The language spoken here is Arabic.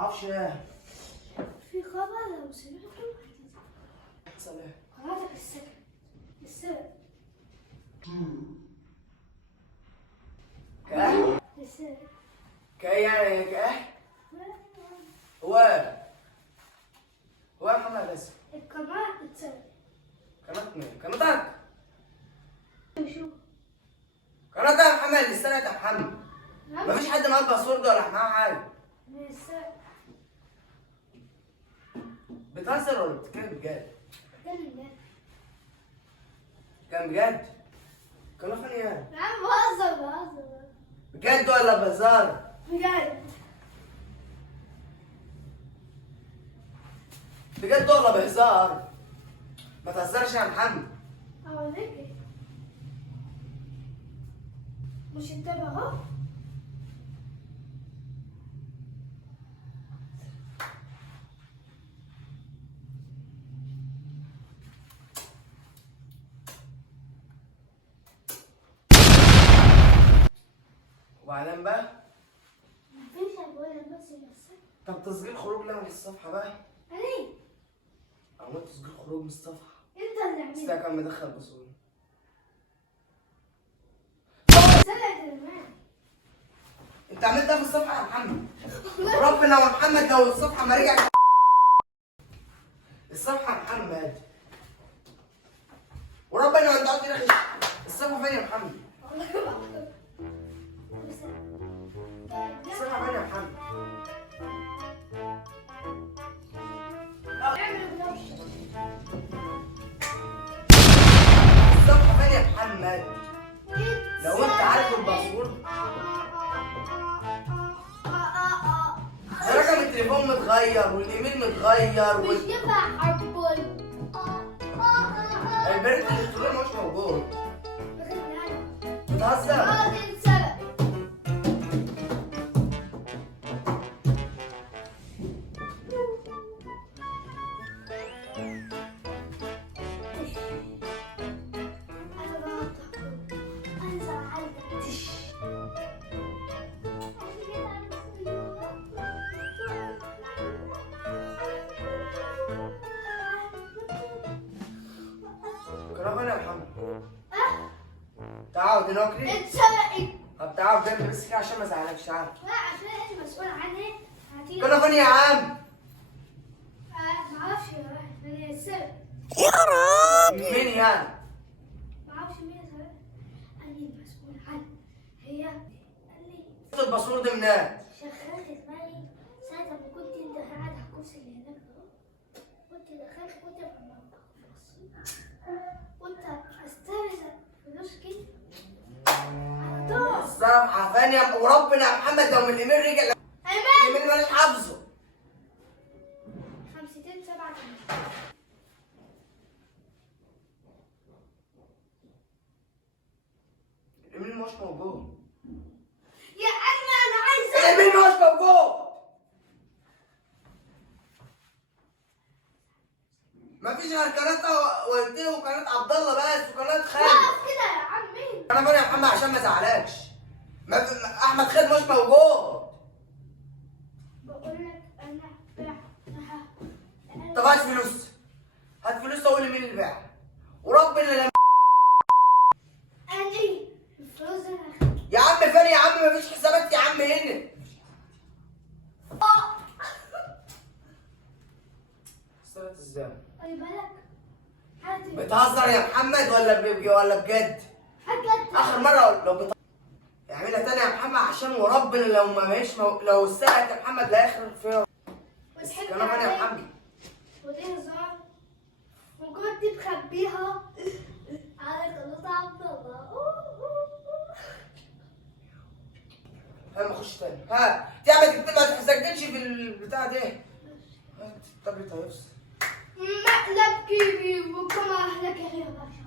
معرفش ايه. في خبر لو سمعته حصل ايه؟ قراتك السكن السبب كاه؟ السبب كاه يعني كاه؟ هو يا محمد بس القناة السبب قناة مين؟ قناتك؟ شو قناتك يا محمد اللي استنت يا محمد. مفيش حد معاه باسورد ولا معاه حاجة. من السبب بتهزر ولا بتتكلم بجد؟ بتكلم جد كان بجد؟ قناة فين يعني؟ يا عم بهزر بجد ولا بهزار؟ بجد بجد ولا بهزار؟ ما تهزرش يا محمد. اوريك إيه؟ مش انتبه اهو وبعدين بقى؟ مفيش ابويا بس طب تسجيل خروج لنا من الصفحة بقى؟ علي عملت تسجيل خروج من الصفحة. انت اللي بس ده عملت كان مدخل باسورد. سرقت المال انت عملت ده في الصفحة يا محمد. ربنا يا محمد لو الصفحة ما رجعت. الصفحة يا محمد. وربنا ما انت قلت لي الصفحة فين يا محمد؟ الصفحة فين يا محمد؟ الصفحة فين يا محمد؟ لو انت عارف الباسورد. ده رقم التليفون متغير والايميل متغير مش ينفع حربول البريد الالكتروني مش موجود. بتهزر؟ كلام انا يا محمد. تعال دلوقتي. طب تعال جنبي بس كده عشان ما ازعلكش. تعال. لا عشان انت مسؤول عنها هتيجي كلام فين يا عم؟ معرفش من السبب يا راجل مين يعني؟ معرفش مين السبب قال لي المسؤول عنها هي قال لي الباسورد منين؟ شغلت دماغي ساعة ما كنت انت قاعد على الكرسي اللي هناك ده كنت دخلت كنت في المطبخ كنت استرزق فلوس كده الصفحة فين يا وربنا يا محمد لو من الايميل رجع ايمان الايميل ماليش حافظه. 507 الايميل مش موجود. يا ايمن انا عايزه الايميل مش موجود. مفيش غير قناة والدتي وقناة عبد الله بس وقناة خالد. اقف كده يا عمي انا فين يا محمد عشان ما ازعلكش. احمد خالد مش موجود. بقول لك انا بعتها طب هات فلوس. هات فلوس تقول لي مين اللي باع. وربنا لما اني الفلوس دي انا يا عم فين يا عم مفيش حسابات يا عم هنا. حسابات ازاي؟ خلي بالك حد بتهزر يا محمد ولا بجد؟ حاجه اخر مره لو اعملها تاني يا محمد عشان وربنا لو ما ماهيش لو الساعه يا محمد لا يخرب فيها. وضحكت كلام انا يا عليك محمد. ودي هزار وكنت مخبيها على قناة عبد الله ها اخش تاني. ها تعمل ما تسجلش في البتاع ده. هات التابلت هيفصل. مقلب كبير وكما اهلك يا باشا